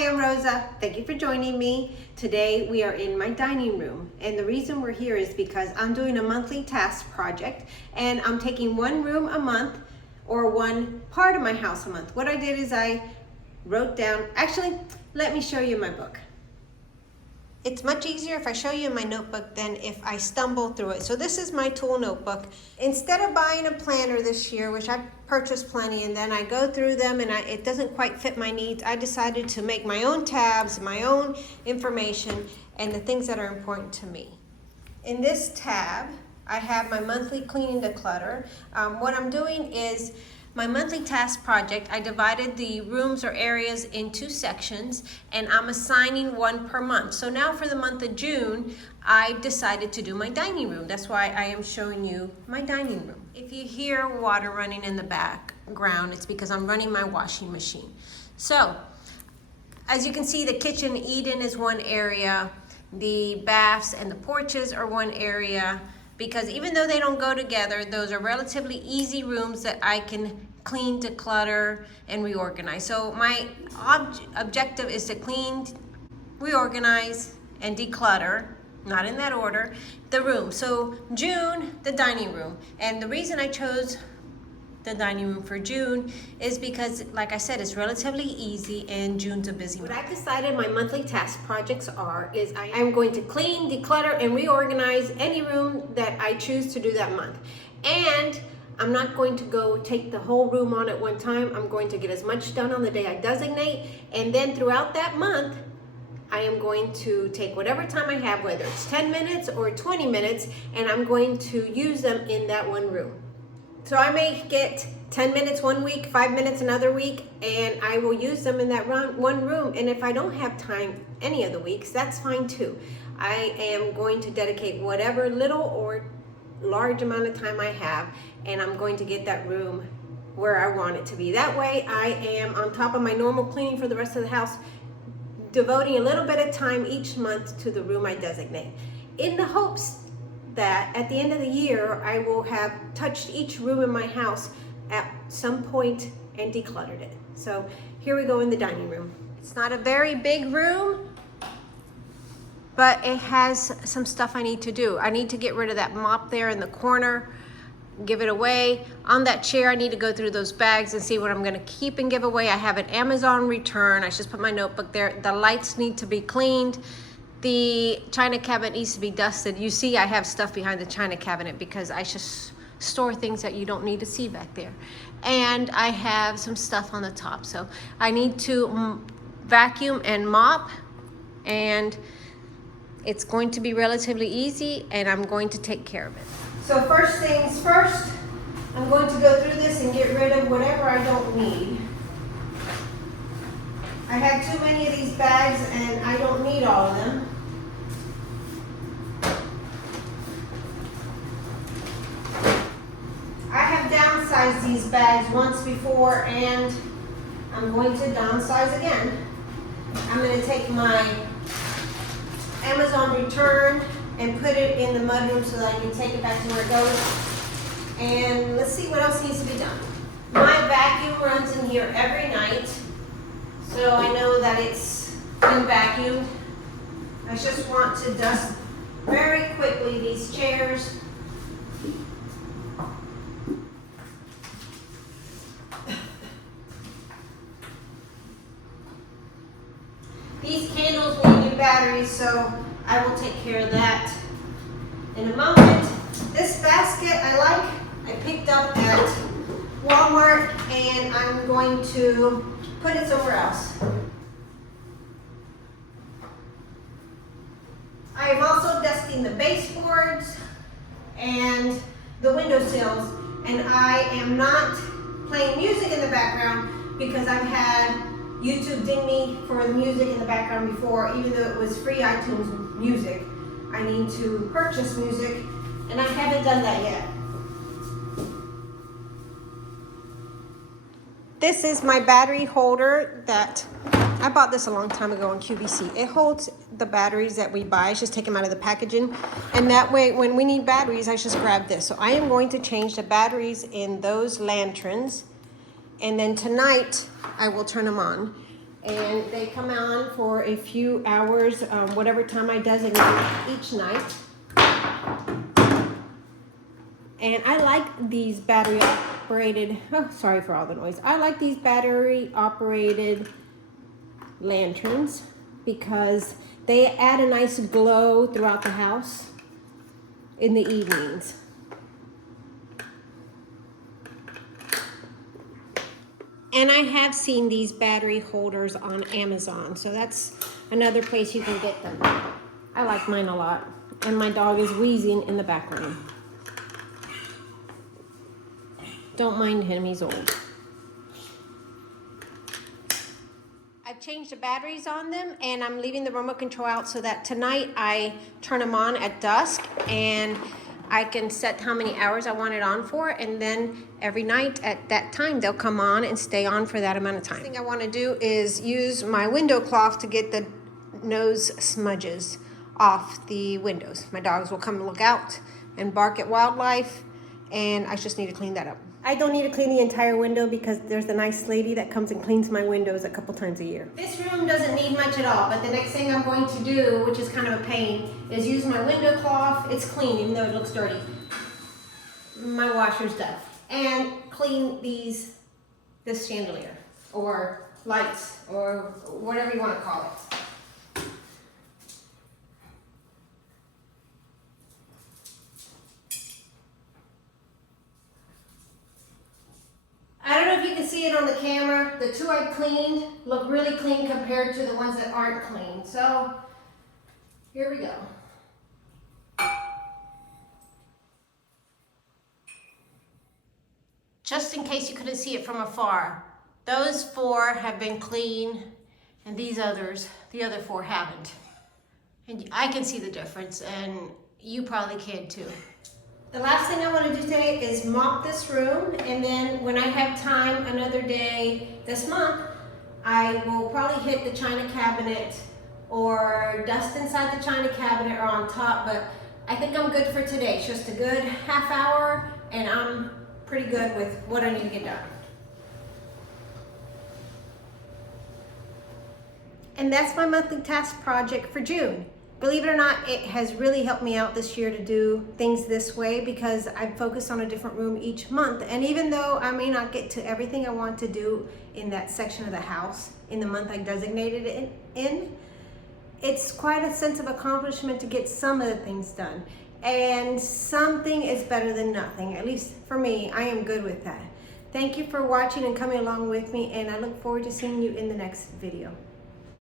Hi, I'm Rosa. Thank you for joining me. Today we are in my dining room, and the reason we're here is because I'm doing a monthly task project and I'm taking one room a month or one part of my house a month. What I did is I wrote down, actually, let me show you my book. It's much easier if I show you my notebook than if I stumble through it. So this is my tool notebook. Instead of buying a planner this year, which I've purchased plenty, and then I go through them and it doesn't quite fit my needs, I decided to make my own tabs, my own information, and the things that are important to me. In this tab, I have my monthly cleaning declutter. What I'm doing is my monthly task project, I divided the rooms or areas into sections, and I'm assigning one per month. So now for the month of June, I decided to do my dining room. That's why I am showing you my dining room. If you hear water running in the background, it's because I'm running my washing machine. So, as you can see, the kitchen eat-in is one area, the baths and the porches are one area, because even though they don't go together, those are relatively easy rooms that I can clean, declutter, and reorganize. So my objective is to clean, reorganize, and declutter, not in that order, the room. So June, the dining room. And the reason I chose the dining room for June is because, like I said, it's relatively easy and June's a busy month. What I've decided my monthly task projects is I am going to clean, declutter, and reorganize any room that I choose to do that month. And I'm not going to go take the whole room on at one time. I'm going to get as much done on the day I designate, and then throughout that month, I am going to take whatever time I have, whether it's 10 minutes or 20 minutes, and I'm going to use them in that one room. So I may get 10 minutes one week, 5 minutes another week, and I will use them in that one room. And if I don't have time any of the weeks, that's fine too. I am going to dedicate whatever little or large amount of time I have, and I'm going to get that room where I want it to be. That way I am on top of my normal cleaning for the rest of the house, devoting a little bit of time each month to the room I designate, in the hopes that at the end of the year, I will have touched each room in my house at some point and decluttered it. So here we go in the dining room. It's not a very big room, but it has some stuff I need to do. I need to get rid of that mop there in the corner, give it away. On that chair, I need to go through those bags and see what I'm gonna keep and give away. I have an Amazon return. I just put my notebook there. The lights need to be cleaned. The china cabinet needs to be dusted. You see I have stuff behind the china cabinet because I just store things that you don't need to see back there. And I have some stuff on the top. So I need to vacuum and mop, and it's going to be relatively easy, and I'm going to take care of it. So first things first, I'm going to go through this and get rid of whatever I don't need. I have too many of these bags and I don't need all of them. I have downsized these bags once before, and I'm going to downsize again. I'm going to take my Amazon return and put it in the mudroom so that I can take it back to where it goes. And let's see what else needs to be done. My vacuum runs in here every night, so I know that it's been vacuumed. I just want to dust very quickly these chairs. These candles need new batteries, so I will take care of that in a moment. This basket I picked up at Walmart, and I'm going to put it somewhere else. I am also dusting the baseboards and the windowsills, and I am not playing music in the background because I've had YouTube ding me for the music in the background before, even though it was free iTunes music. I need to purchase music, and I haven't done that yet. This is my battery holder that I bought this a long time ago on QVC. It holds the batteries that we buy. I just take them out of the packaging, and that way when we need batteries, I just grab this. So I am going to change the batteries in those lanterns, and then tonight I will turn them on. and they come on for a few hours, whatever time I designate each night. And I like these battery operated, oh, sorry for all the noise. I like these battery operated lanterns because they add a nice glow throughout the house in the evenings. And I have seen these battery holders on Amazon, so that's another place you can get them. I like mine a lot. And my dog is wheezing in the background. Don't mind him, he's old. I've changed the batteries on them, and I'm leaving the remote control out so that tonight I turn them on at dusk, and I can set how many hours I want it on for, and then every night at that time they'll come on and stay on for that amount of time. The thing I want to do is use my window cloth to get the nose smudges off the windows. My dogs will come and look out and bark at wildlife, and I just need to clean that up. I don't need to clean the entire window because there's a nice lady that comes and cleans my windows a couple times a year. This room doesn't need much at all, but the next thing I'm going to do, which is kind of a pain, is use my window cloth. It's clean, even though it looks dirty. My washer's done. And clean this chandelier, or lights, or whatever you want to call it. I don't know if you can see it on the camera. The two I cleaned look really clean compared to the ones that aren't clean. So here we go. Just in case you couldn't see it from afar, those 4 have been clean, and these others, the other 4 haven't. And I can see the difference, and you probably can too. The last thing I want to do today is mop this room, and then when I have time another day this month, I will probably hit the china cabinet or dust inside the china cabinet or on top, but I think I'm good for today. It's just a good half hour, and I'm pretty good with what I need to get done. And that's my monthly task project for June. Believe it or not, it has really helped me out this year to do things this way because I focus on a different room each month. And even though I may not get to everything I want to do in that section of the house in the month I designated it in, it's quite a sense of accomplishment to get some of the things done. And something is better than nothing. At least for me, I am good with that. Thank you for watching and coming along with me, and I look forward to seeing you in the next video.